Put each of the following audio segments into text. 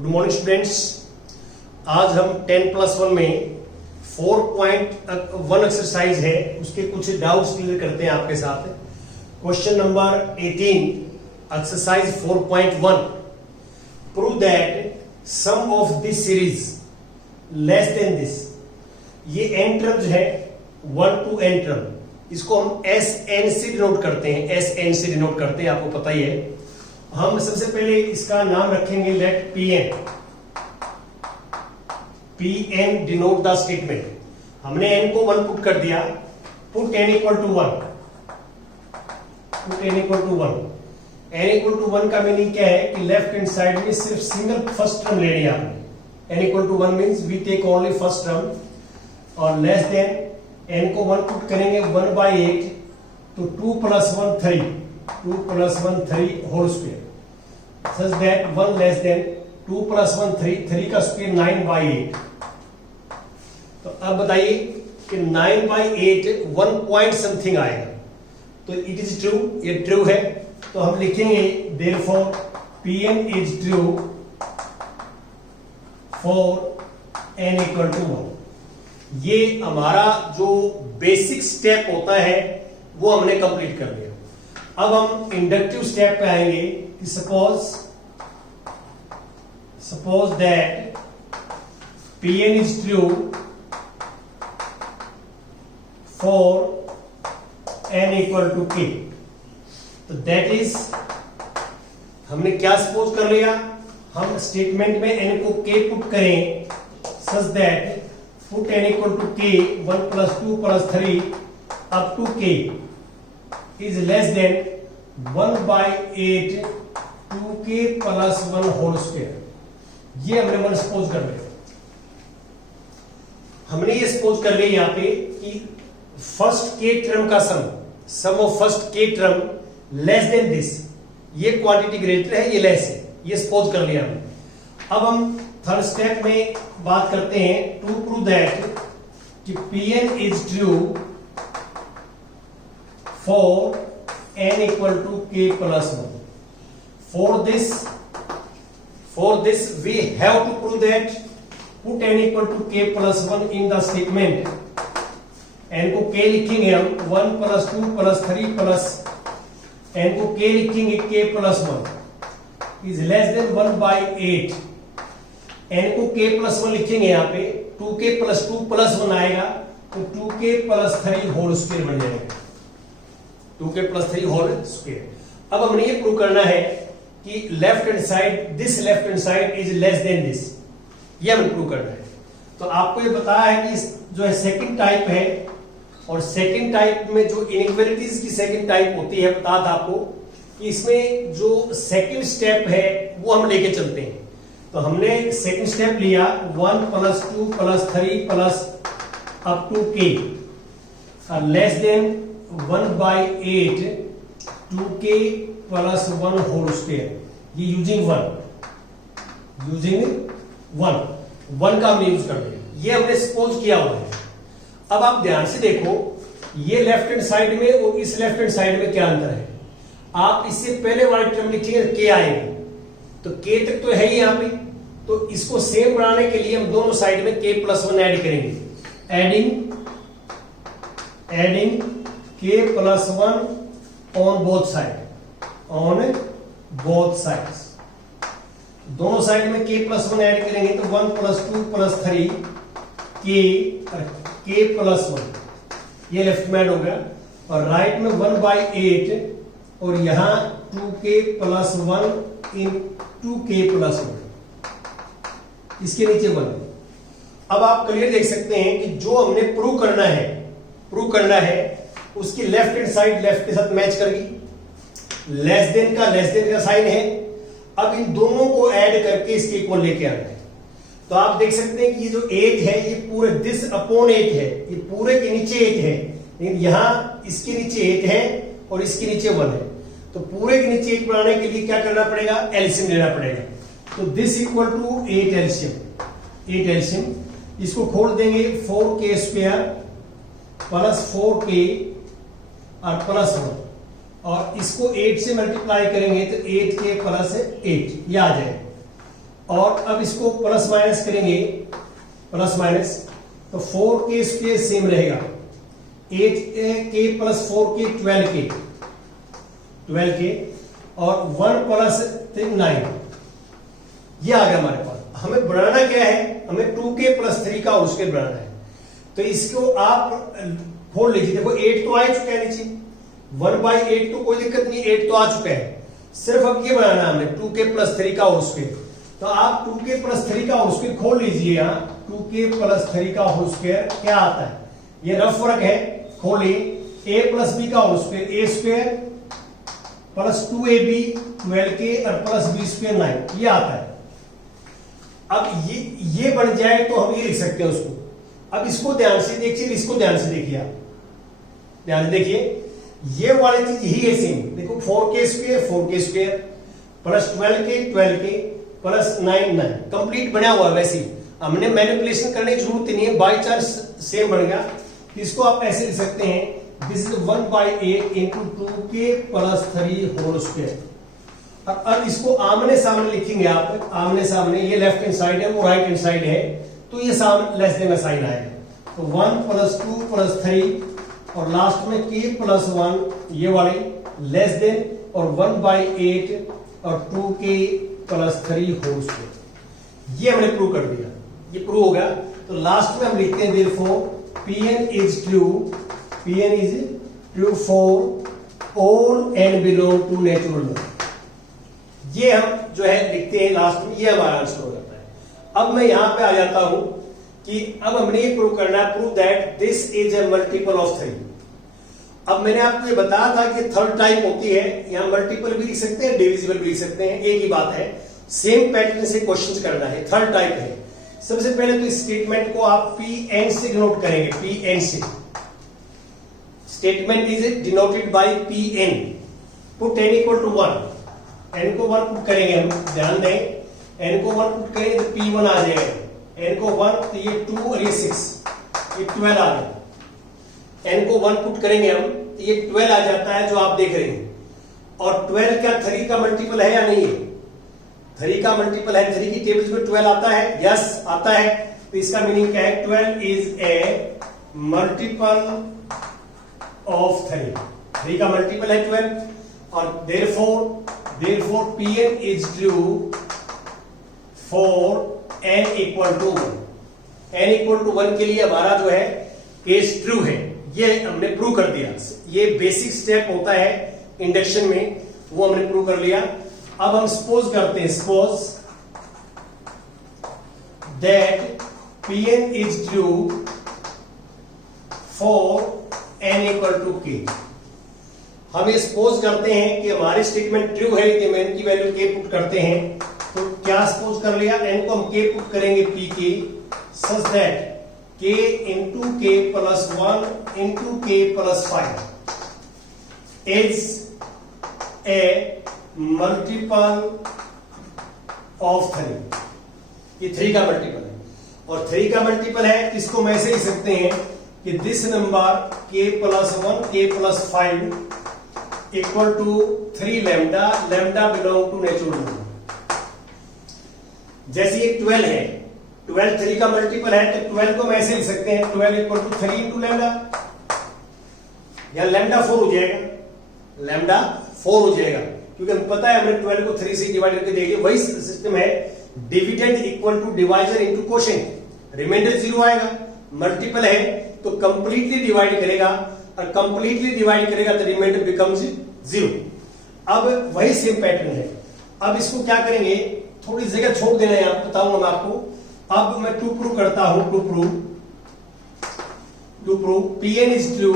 Good morning students. आज हम 10+1 में 4.1 एक्सरसाइज है, उसके कुछ डाउट्स क्लियर करते हैं आपके साथ। Question number 18, exercise 4.1, prove that sum of this series less than this. ये एन टर्म है 1 to n टर्म, इसको हम SN से डिनोट करते हैं, SN से डिनोट करते हैं, आपको पता ही है। हम सबसे पहले इसका नाम रखेंगे let PN denote the statement. हमने n को 1 पुट कर दिया, put n equal to 1, put n equal to 1। n equal to 1 का मीनिंग क्या है कि लेफ्ट हैंड साइड में सिर्फ सिंगल फर्स्ट टर्म ले लिया हमने। n equal to 1 means we take only first term, और लेस देन n को 1 पुट करेंगे 1/8, तो 2 + 1 3, 2 + 1 3 whole square, such that 1 less than 2 + 1 3, 3 का स्क्वायर 9/8। तो अब बताइए कि 9/8 1 पॉइंट समथिंग आएगा, तो इट इज ट्रू, ये ट्रू है। तो हम लिखेंगे therefore Pn is true for n equal to 1। ये हमारा जो बेसिक स्टेप होता है वो हमने कंप्लीट कर लिया। अब हम इंडक्टिव स्टेप पे आएंगे कि suppose that Pn is true for n equal to k। तो दैट इज, हमने क्या सपोज कर लिया, हम स्टेटमेंट में n को k पुट करें such that put n equal to k 1 + 2 + 3 up to k is less than 1/8 2k + 1 whole square. ये हमने 1 सपोज कर लिया। हमने ये सपोज कर लिया यहाँ पे कि फर्स्ट के टर्म का सम ऑफ फर्स्ट के टर्म लेस देन दिस, ये क्वांटिटी ग्रेटर है, ये लेस है, ये सपोज कर लिया हमने। अब हम थर्ड स्टेप में बात करते हैं टू प्रूव दैट कि Pn is true for n equal to k + 1। For this we have to prove that put n equal to k + 1 in the statement। n को k लिखेंगे हम 1 + 2 + 3 प्लस n को k लिखेंगे k + 1 is less than 1/8। n को k + 1 लिखेंगे यहाँ पे 2k + 2 + 1 आएगा, तो 2k + 3 होल स्क्वायर बन जाएगा, 2k + 3 होल स्क्वायर। अब हमने ये प्रूव करना है कि left hand side, this left hand side is less than this, ये हमें प्रूव करना है। तो आपको ये बताया है कि जो है सेकंड टाइप है, और सेकंड टाइप में जो इनइक्वालिटीज की सेकंड टाइप होती है, बता था आपको कि इसमें जो सेकंड स्टेप है वो हम लेके चलते हैं। तो हमने सेकंड स्टेप लिया 1 + 2 + 3 plus up to k less than 1/8 2k + 1 whole square, ये यूजिंग 1 का हमने यूज कर दिया, ये हमने सपोज किया हुआ है। अब आप ध्यान से देखो, ये लेफ्ट हैंड साइड में और इस लेफ्ट हैंड साइड में क्या अंतर है। आप इससे पहले वाले टर्म लिखिए k आएगा, तो k तक तो है ही यहाँ पे, तो इसको सेम बनाने के लिए हम दोनों साइड में k + 1 ऐड करेंगे। Adding k + 1 on both sides. दोनों साइड में k + 1 ऐड करेंगे तो 1 + 2 + 3 k + 1, ये लेफ्ट में ऐड हो गया, और राइट में 1/8 और यहां 2k + 1 इन 2k + 1, इसके नीचे 1। अब आप क्लियर देख सकते हैं कि जो हमने प्रूव करना है उसकी लेफ्ट हैंड साइड लेफ्ट के साथ मैच करेगी, लेस देन का साइन है। अब इन दोनों को ऐड करके इसके इक्वल लेके आना है। तो आप देख सकते हैं कि ये जो 8 है, ये पूरे दिस अपॉन 8 है, ये पूरे के नीचे 8 है, लेकिन यहां इसके नीचे 8 है और इसके नीचे 1 है। तो पूरे के नीचे 8 बनाने के लिए क्या करना पड़ेगा, एलसीएम लेना पड़ेगा। तो दिस इक्वल टू 8 एलसीएम, इसको खोल देंगे 4k² + 4k और +1, और इसको 8 से मल्टीप्लाई करेंगे तो 8k + 8 ये आ जाएगा। और अब इसको प्लस माइनस करेंगे, प्लस माइनस, तो 4k स्क्वायर सेम रहेगा, 8k प्लस 4k 12k और 1 प्लस 9, ये आ गया हमारे पास। हमें बनाना क्या है, हमें 2k प्लस 3 का होल स्क्वायर बनाना है। तो इसको आप खोल लीजिए, देखो 8 तो आ चुका है नीचे, 1/8 तो कोई दिक्कत नहीं, 8 तो आ चुका है, सिर्फ अब ये बनाना है हमें 2k प्लस 3 का होल स्क्वायर। तो आप 2k प्लस 3 का होल स्क्वायर खोल लीजिए, यहाँ 2k प्लस 3 का होल स्क्वायर क्या आता है, ये रफ वर्क है, खोलिए, a प्लस b का whole square, a square plus 2ab 12k और प्लस b स्क्वायर 9, ये आता है। अब ये बन जाए तो हम ये लिख सकते हैं उसको। अब इसको ध्यान से देखिए, इसको ध्यान से देखिए, आप ध्यान से देखिए, ये वाली चीज ही है सेम, देखो 4k square plus 12k plus 9 complete बना हुआ है। वैसे ही हमने मैनिपुलेशन करने की जरूरत नहीं है, बाई चांस सेम बन गया। इसको आप ऐसे लिख सकते हैं, this is 1/8 into 2k plus 3 whole square. अब इसको आमने सामने लिखेंगे आप, आमने सामने, ये लेफ्ट हैंड साइड है, वो राइट हैंड साइड है, तो ये सामने लेस देन का साइन आएगा। तो 1 प्लस 2 प्लस 3 और लास्ट में k प्लस 1, ये वाले लेस देन, और 1/8 और 2k प्लस 3 होल स्क्वायर। ये हमने प्रूव कर दिया, ये प्रूव होगा। तो लास्ट में हम लिखते हैं therefore Pn is true for all n belong to natural number। ये हम जो है लिखते हैं लास्ट में, ये हमारा आंसर हो जाता है। अब मैं यहां पे आ जाता हूं कि अब हमने ये प्रूव करना है, prove that this is a multiple of 3। अब मैंने आपको ये बताया था कि थर्ड टाइप होती है, यहां मल्टीपल भी लिख सकते हैं, डिविजिबल भी लिख सकते हैं, एक ही बात है, सेम पैटर्न से क्वेश्चन करना है। थर्ड टाइप है, सबसे पहले तो इस स्टेटमेंट को आप Pn से डिनोट करेंगे, Pn से। Statement is denoted by Pn, put n equal to 1, n को 1 पुट करेंगे हम, ध्यान दें, n को 1 पुट करेंगे तो P1 आ जाएगा, n को 1 तो ये 2 और ये 6, ये 12 आ गया। n को 1 पुट करेंगे हम तो ये 12 आ जाता है जो आप देख रहे हैं। और 12 क्या 3 का मल्टीपल है या नहीं है, 3 का मल्टीपल है, 3 की टेबल्स में 12 आता है, यस आता है। तो इसका मीनिंग क्या है, 12 इज ए मल्टीपल ऑफ 3 का मल्टीपल है 12। और therefore Pn is true for n equal to 1। n equal to 1 के लिए हमारा जो है केस ट्रू है, ये हमने प्रूव कर दिया। ये बेसिक स्टेप होता है इंडक्शन में, वो हमने प्रूव कर लिया। अब हम सपोज करते हैं, suppose that Pn is true for n equal to k। हम ये सपोज करते हैं कि हमारी स्टेटमेंट ट्रू है कि n की वैल्यू k पुट करते हैं। तो क्या सपोज कर लिया, n को हम k पुट करेंगे pk such that k into k plus 1 into k plus 5 is a multiple of 3। ये 3 का मल्टीपल है, और 3 का मल्टीपल है, इसको हम ऐसे ही सकते हैं कि this number k plus 1 k plus 5 equal to 3 lambda, lambda belong to natural number. जैसे ये 12 है, 12 3 का मल्टीपल है, तो 12 को हम ऐसे लिख सकते हैं, 12 इक्वल टू 3 इंटू लैम्डा, या लैम्डा 4 हो जाएगा, लैम्डा 4 हो जाएगा, क्योंकि हमें पता है हमने 12 को 3 से डिवाइड करके देखिए, वही सिस्टम है, dividend equal to divisor into quotient, remainder 0 आएगा। मल्टीपल है तो कंप्लीटली डिवाइड करेगा, और कंप्लीटली डिवाइड करेगा तो रिमाइंडर बिकम्स 0। अब वही सेम पैटर्न है। अब इसको क्या करेंगे, थोड़ी जगह छोड़ देना है, आप बताऊंगा मैं आपको। अब मैं टू प्रूव करता हूं, to prove Pn is true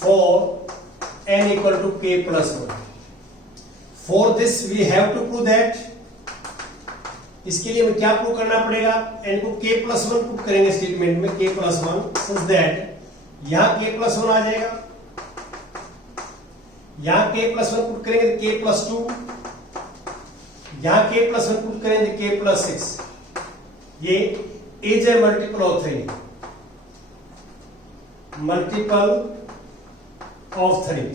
for n equal to k plus 1। For this we have to prove that, इसके लिए हमें क्या प्रूव करना पड़ेगा, n को k प्लस 1 पुट करेंगे स्टेटमेंट में, k प्लस 1 सच दैट यहां k प्लस 1 आ जाएगा, यहां k प्लस 1 पुट करेंगे तो k प्लस 2, यहां k प्लस 1 पुट करेंगे तो k प्लस 6। ये is a multiple of 3, multiple of 3,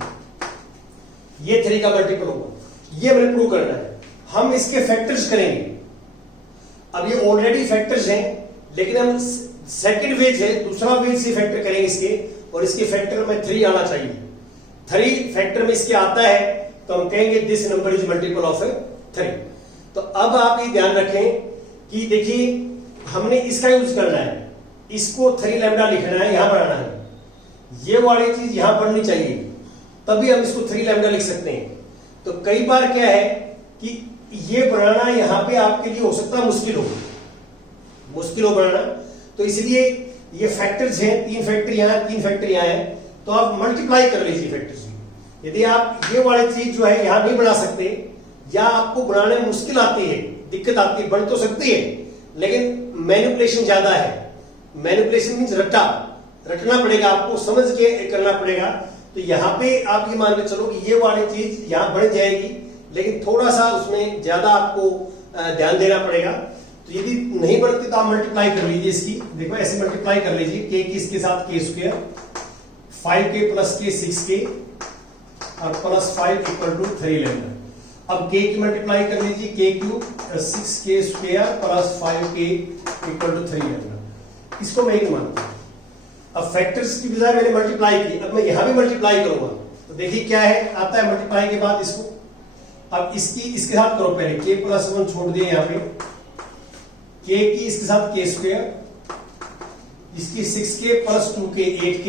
ये 3 का मल्टीपल होगा, ये हमें प्रूव करना है। हम इसके फैक्टर्स करेंगे। अब ये ऑलरेडी फैक्टर्स हैं, लेकिन हम सेकंड वेज है, दूसरा वेज से फैक्टर करेंगे इसके, और इसके फैक्टर में 3 आना चाहिए। 3 फैक्टर में इसके आता है तो हम कहेंगे this number is multiple of 3। तो अब आप ये ध्यान रखें कि देखिए हमने इसका यूज करना है, इसको 3 लैम्डा लिखना है, यहां बढ़ाना है, ये वाली चीज यहां बढ़नी चाहिए, तभी हम इसको 3 लैम्डा लिख सकते हैं। तो कई बार क्या है कि ये बनाना यहां पे आपके लिए हो सकता है मुश्किल हो बनाना, तो इसलिए ये फैक्टर्स हैं, 3 फैक्टर यहां 3 फैक्टर यहां है, तो आप मल्टीप्लाई कर लीजिए फैक्टर्स। यदि आप ये वाली चीज जो है यहां नहीं बना सकते, या आपको बनाने में मुश्किल आती है, दिक्कत आती है, बन तो सकती है लेकिन मैनिपुलेशन ज्यादा है। मैनिपुलेशन मीन्स रटना पड़ेगा, आपको समझ के करना पड़ेगा। तो यहाँ पे आप ये मान के चलो कि ये वाली चीज यहाँ बढ़ जाएगी, लेकिन थोड़ा सा उसमें ज्यादा आपको ध्यान देना पड़ेगा। तो यदि नहीं बढ़ती तो आप मल्टीप्लाई कर लीजिए इसकी, देखो ऐसे मल्टीप्लाई कर लीजिए, के किसके साथ के स्क्वायर, 5k प्लस के 6k और प्लस 5 इक्वल टू 3 लैम्डा। अब k की मल्टीप्लाई कर लीजिए, k cube 6k square plus 5k equal to 3 lambda. इसको मैं एक मानता हूं। अब फैक्टर्स की बजाय मैंने मल्टीप्लाई की, अब मैं यहां भी मल्टीप्लाई करूंगा, तो देखिए क्या है आता है मल्टीप्लाई के बाद इसको। अब इसके साथ करो पहले, k प्लस 1 छोड़ दिए यहां पे, k की इसके साथ k स्क्वायर, इसकी 6k प्लस 2k 8k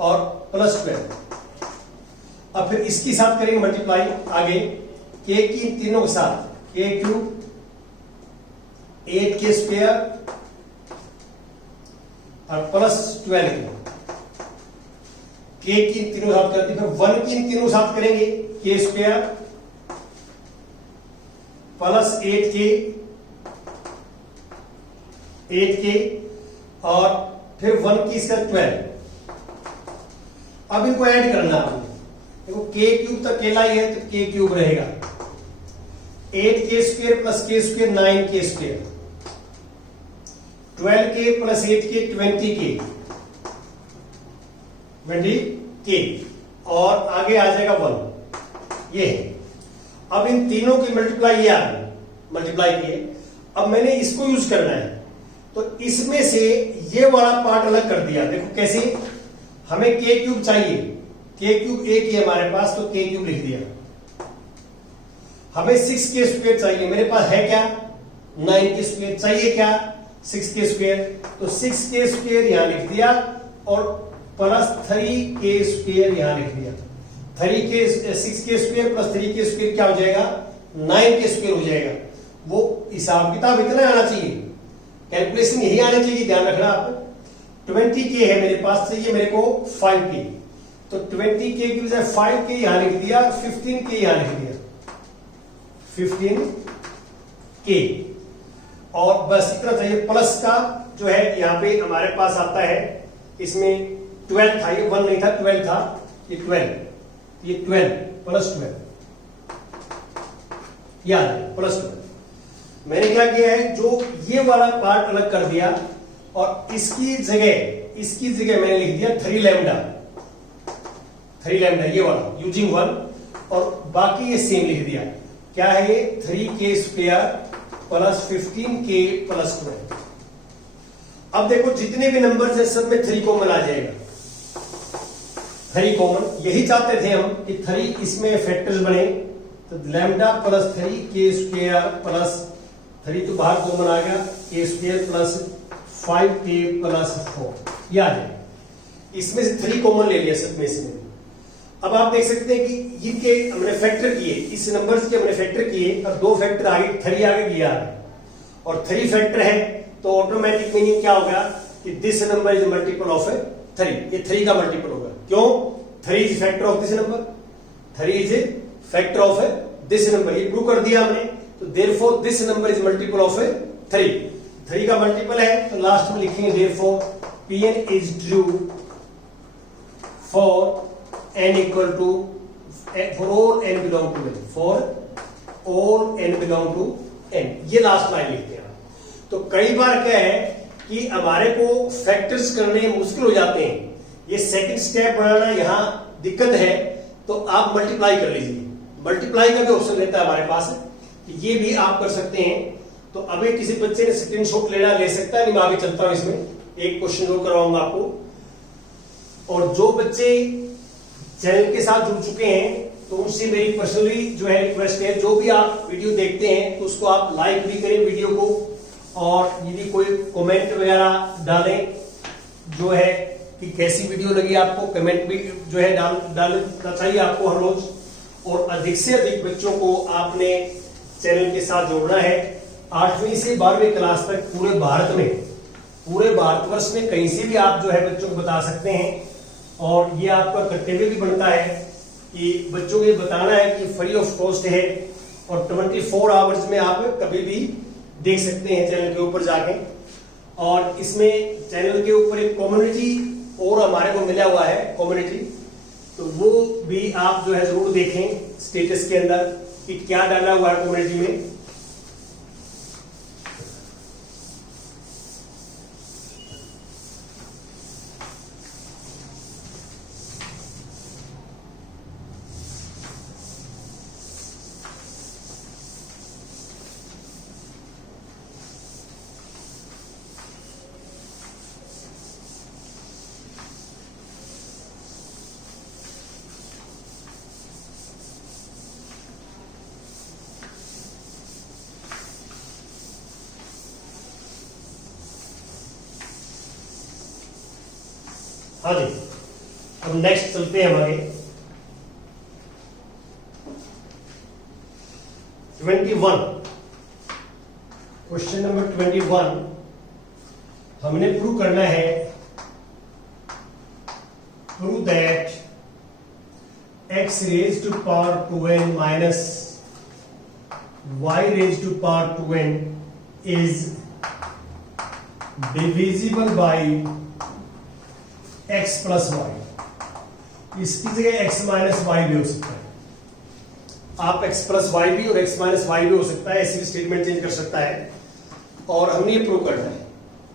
और प्लस 12। अब फिर इसके साथ करेंगे मल्टीप्लाई आगे, k की तीनों के साथ, k क्यूब 8k स्क्वायर और प्लस 12 k की तीनों साथ करते, फिर 1 की तीनों साथ करेंगे, k स्क्वायर प्लस 8k और फिर 1 की स्क्वायर 12। अब इनको ऐड करना आपने, देखो k क्यूब तक अकेला ही है तो k क्यूब रहेगा, 8k square plus k square 9k square, 12k plus 8k 20k और आगे आ जाएगा 1, ये है। अब इन तीनों की मल्टीप्लाई ये आ गई, मल्टीप्लाई किए। अब मैंने इसको यूज करना है, तो इसमें से ये वाला पार्ट अलग कर दिया। देखो कैसे, हमें k क्यूब चाहिए, k क्यूब एक ही है हमारे पास, तो k क्यूब लिख दिया। हमें 6k स्क्वायर चाहिए, मेरे पास है क्या 9k स्क्वायर, चाहिए क्या 6k स्क्वायर, तो 6k स्क्वायर यहां लिख दिया और प्लस 3k स्क्वायर यहां लिख दिया। 6k square plus 3k square क्या हो जाएगा 9k स्क्वायर हो जाएगा। वो हिसाब किताब इतना आना चाहिए, कैलकुलेशन यही आना चाहिए, ध्यान रखना आप। 20k है मेरे पास, चाहिए मेरे को 5k, तो 20k की बजाय 5k यहां लिख दिया, 15k यहां लिख दिया, 15k और बस इतना चाहिए। प्लस का जो है यहाँ पे हमारे पास आता है, इसमें 12 था, ये 1 नहीं था 12 था, ये 12 प्लस 12 याद है, प्लस 12। मैंने क्या किया है, जो ये वाला पार्ट अलग कर दिया और इसकी जगह मैंने लिख दिया 3 लैम्डा, ये वाला यूजिंग 1, और बाकी ये सेम लिख दिया। क्या है ये 3k square plus 15k plus 12। अब देखो जितने भी नंबर्स हैं सब में 3 कॉमन आ जाएगा, 3 कॉमन, यही चाहते थे हम कि 3 इसमें फैक्टर्स बने, तो lambda plus 3k square plus 3 तो बाहर कॉमन आ गया, k square plus 5k plus 4 याद है। इसमें से 3 कॉमन ले लिया सब में से। अब आप देख सकते हैं कि इनके हमने फैक्टर किए, इस नंबर्स के हमने फैक्टर किए और 2 फैक्टर आगे 3 आगे किया और 3 फैक्टर है, तो ऑटोमेटिक मीनिंग क्या होगा कि this number is multiple of 3, ये 3 का मल्टीपल होगा। क्यों, 3 is factor of this number, 3 is factor of this number, ये प्रूव कर दिया हमने। तो therefore this number is multiple of 3 का मल्टीपल है, तो लास्ट में लिखेंगे therefore Pn is true for n equal to for all n belong to n, for all n belong to n, ये लास्ट लाइन लिखते हैं। तो कई बार क्या है कि हमारे को फैक्टर्स करने मुश्किल हो जाते हैं, ये सेकंड स्टेप बनाना यहाँ दिक्कत है, तो आप मल्टीप्लाई कर लीजिए। मल्टीप्लाई का भी ऑप्शन रहता है हमारे पास, ये भी आप कर सकते हैं। तो अभी किसी बच्चे ने स्क्रीनशॉट लेना ले सकता है, नहीं मैं आगे चलता हूं, इसमें एक क्वेश्चन और करवाऊंगा आपको। और जो बच्चे चैनल के साथ जुड़ चुके हैं तो उनसे मेरी पर्सनली जो है रिक्वेस्ट है, जो भी आप वीडियो देखते हैं तो उसको आप लाइक भी करें वीडियो को, और यदि कोई कमेंट वगैरह डालें जो है कि कैसी वीडियो लगी आपको, कमेंट भी जो है डालना चाहिए आपको हर रोज। और अधिक से अधिक बच्चों को आपने चैनल के साथ जोड़ना है। 8वीं से 12वीं क्लास तक पूरे भारत में, पूरे भारतवर्ष में कहीं से भी आप जो है बच्चों को बता सकते हैं। और ये आपका कर्तव्य भी बनता है कि बच्चों को ये बताना है कि फ्री ऑफ कॉस्ट है, और 24 आवर्स में आप कभी भी देख सकते हैं चैनल के ऊपर जाके। और इसमें चैनल के ऊपर एक कम्युनिटी और हमारे को मिला हुआ है कम्युनिटी, तो वो भी आप जो है जरूर देखें स्टेटस के अंदर कि क्या डाला हुआ है कम्युनिटी में। हाँ जी, अब नेक्स्ट चलते हैं हमारे 21, क्वेश्चन नंबर 21। हमने प्रूव करना है, prove that x raise to power 2n minus y raise to power 2n is divisible by x plus y. इसकी जगह x माइनस वाई भी हो सकता है, आप x प्लस वाई भी और x माइनस वाई भी हो सकता है, ऐसी भी स्टेटमेंट चेंज कर सकता है। और हमने ये प्रूव करना है,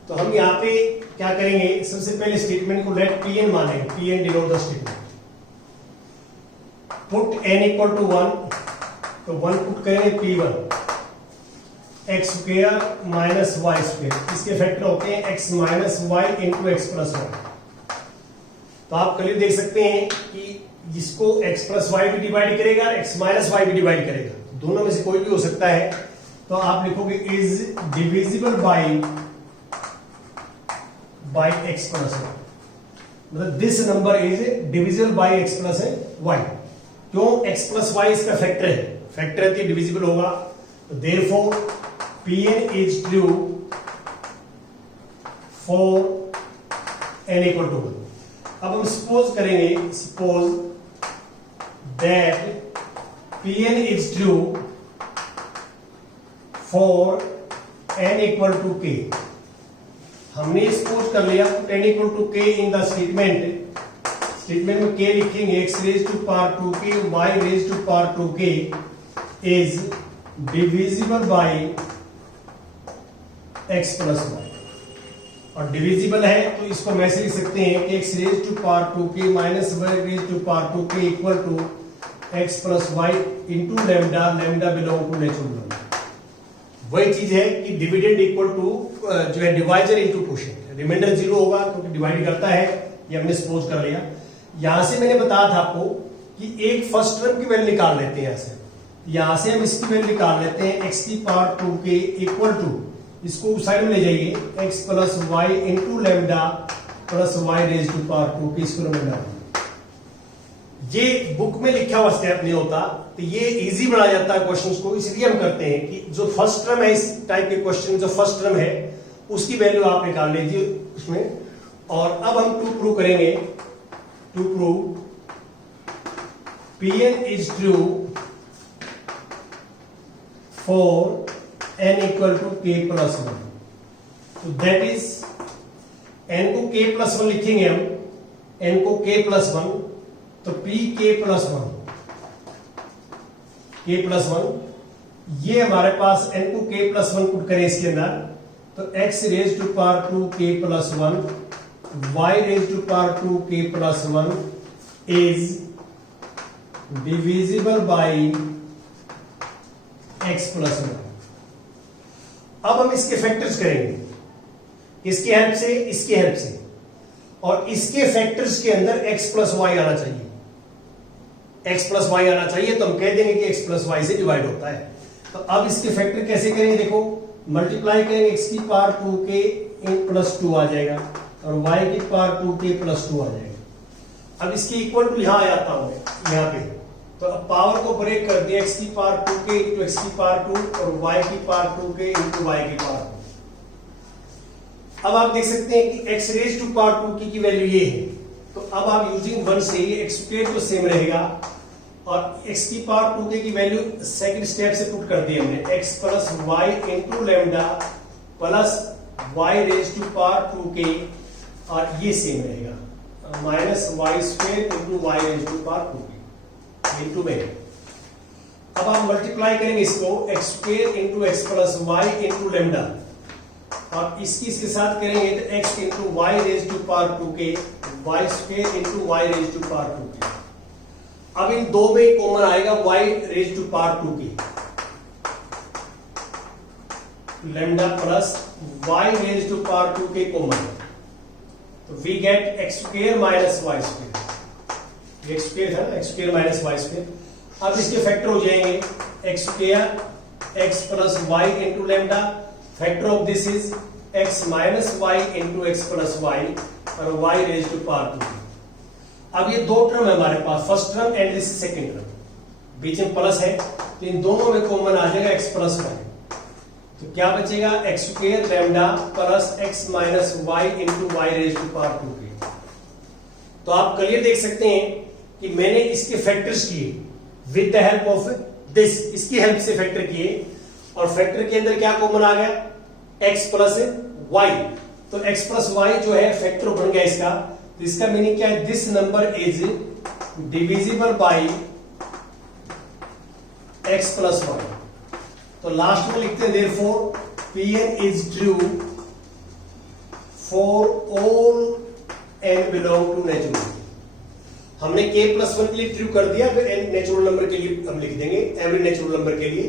तो हम यहाँ पे क्या करेंगे, सबसे पहले स्टेटमेंट को लेट pn मानेंगे, pn denote the statement. Put n equal to 1, तो 1 पुट करेंगे p1 x square minus y square, इसके फैक्टर होते हैं x minus y into x plus y. तो आप कल देख सकते हैं कि जिसको x प्लस वाई भी डिवाइड करेगा, x माइनस वाई भी डिवाइड करेगा, दोनों में से कोई भी हो सकता है। तो आप लिखोगे is divisible by x plus y, मतलब this number is divisible by x plus y. क्यों? x प्लस वाई इसका फैक्टर है, फैक्टर है तो डिविजिबल होगा। तो therefore pn is true for n equal to 1। अब हम सपोज करेंगे, suppose that pn is true for n equal to k। हमने सपोज कर लिया n equal to k in the statement, statement में k लिखेंगे x raise to power 2k y raise to power 2k is divisible by x plus y. और divisible है तो इसको हम ऐसे लिख सकते हैं कि x raise to power 2k minus y raise to power 2k equal to x plus y into lambda, lambda belong to natural number. वही चीज है कि डिविडेंड इक्वल टू जो है डिवाइजर इंटू कोशेंट, रिमाइंडर 0 होगा क्योंकि डिवाइड करता है, ये हमने सपोज कर लिया। यहां से मैंने बताया था आपको कि एक फर्स्ट टर्म की वैल्यू निकाल लेते हैं, यहां से हम इसकी वैल्यू निकाल लेते हैं x की पावर 2k इक्वल टू, इसको साइड में ले जाइए, x plus y into lambda plus y raise to power 2 की इसको लेमडा। ये बुक में लिखा हुआ स्टेप नहीं होता, तो ये इजी बनाया जाता है क्वेश्चंस को, इसलिए हम करते हैं कि जो फर्स्ट टर्म है इस टाइप के क्वेश्चन, जो फर्स्ट टर्म है उसकी वैल्यू आप निकाल लीजिए उसमें। और अब हम टू प्रूव करेंगे, to prove pn is true for n equal to k plus 1। तो दैट इज n को k प्लस 1 लिखेंगे हम, n को k प्लस 1, तो p k plus 1, k plus 1, ये हमारे पास n को k प्लस 1 पुट करें इसके अंदर, तो x raise to power 2 k plus 1 y raise to power 2 k plus 1 is divisible by x plus 1। अब हम इसके फैक्टर्स करेंगे, इसके हेल्प से, इसके हेल्प से, और इसके फैक्टर्स के अंदर x प्लस वाई आना चाहिए, x प्लस वाई आना चाहिए, तो हम कह देंगे कि x प्लस वाई से डिवाइड होता है। तो अब इसके फैक्टर कैसे करेंगे, देखो मल्टीप्लाई करेंगे, x की पावर 2k इन प्लस 2 आ जाएगा और y की पावर 2k प्लस 2 आ जाएगा। अब इसके इक्वल टू यहां आ जाता हूं यहां पे, तो अब पावर को ब्रेक कर दिया, x की पावर 2k इंटू x की पावर 2 और y की पावर 2k इंटू y की पावर 2। अब आप देख सकते हैं कि x raise to power 2k की वैल्यू ये है, तो अब आप यूजिंग 1 से ये x स्क्वायर तो सेम रहेगा और x की पावर 2k की वैल्यू सेकंड स्टेप से पुट कर दी हमने, x plus y into lambda plus y raise to power 2k और ये सेम रहेगा minus y square into y raise to power 2k into में। अब आप मल्टीप्लाई करेंगे इसको, x square into x plus y into lambda और इसकी इसके साथ करेंगे तो x into y raise to power 2k y square into y raise to power 2k। अब इन दो में कॉमन आएगा y raise to power 2k lambda plus y raise to power 2k common, तो we get x square minus y square, x square है ना, x square minus y square. अब इसके फैक्टर हो जाएंगे x square x plus y into lambda, factor of this is x minus y into x plus y और y raise to power 2। अब ये दो टर्म है हमारे पास, first term and this second term, बीच में प्लस है तो इन दोनों में कॉमन आ जाएगा एक्स प्लस वाई, तो क्या बचेगा x square lambda plus x minus y into y raise to power 2। तो आप क्लियर देख सकते हैं कि मैंने इसके फैक्टर्स किए with the help of this, इसकी हेल्प से फैक्टर किए और फैक्टर के अंदर क्या कॉमन आ गया x प्लस वाई, तो x प्लस वाई जो है फैक्टर बन गया इसका, तो इसका मीनिंग क्या है, this number is divisible by x plus y. तो लास्ट में लिखते हैं therefore Pn is true for all n belong to natural. हमने k प्लस 1 के लिए ट्रू कर दिया, फिर n नेचुरल नंबर के लिए हम लिख देंगे एवरी नेचुरल नंबर के लिए,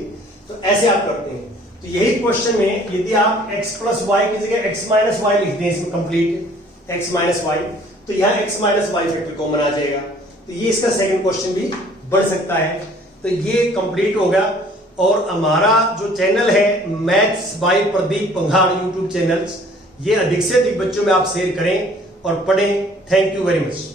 तो ऐसे आप करते हैं। तो यही क्वेश्चन में यदि आप x प्लस वाई की जगह x माइनस वाई लिख दें इसमें कंप्लीट x माइनस वाई, तो यहां x minus y factor common आ जाएगा, तो ये इसका सेकंड क्वेश्चन भी बढ़ सकता है। तो ये कंप्लीट होगा और हमारा जो चैनल है maths by Pradeep Panghar YouTube channel, ये अधिक से अधिक बच्चों में आप शेयर करें और पढ़ें। Thank you very much.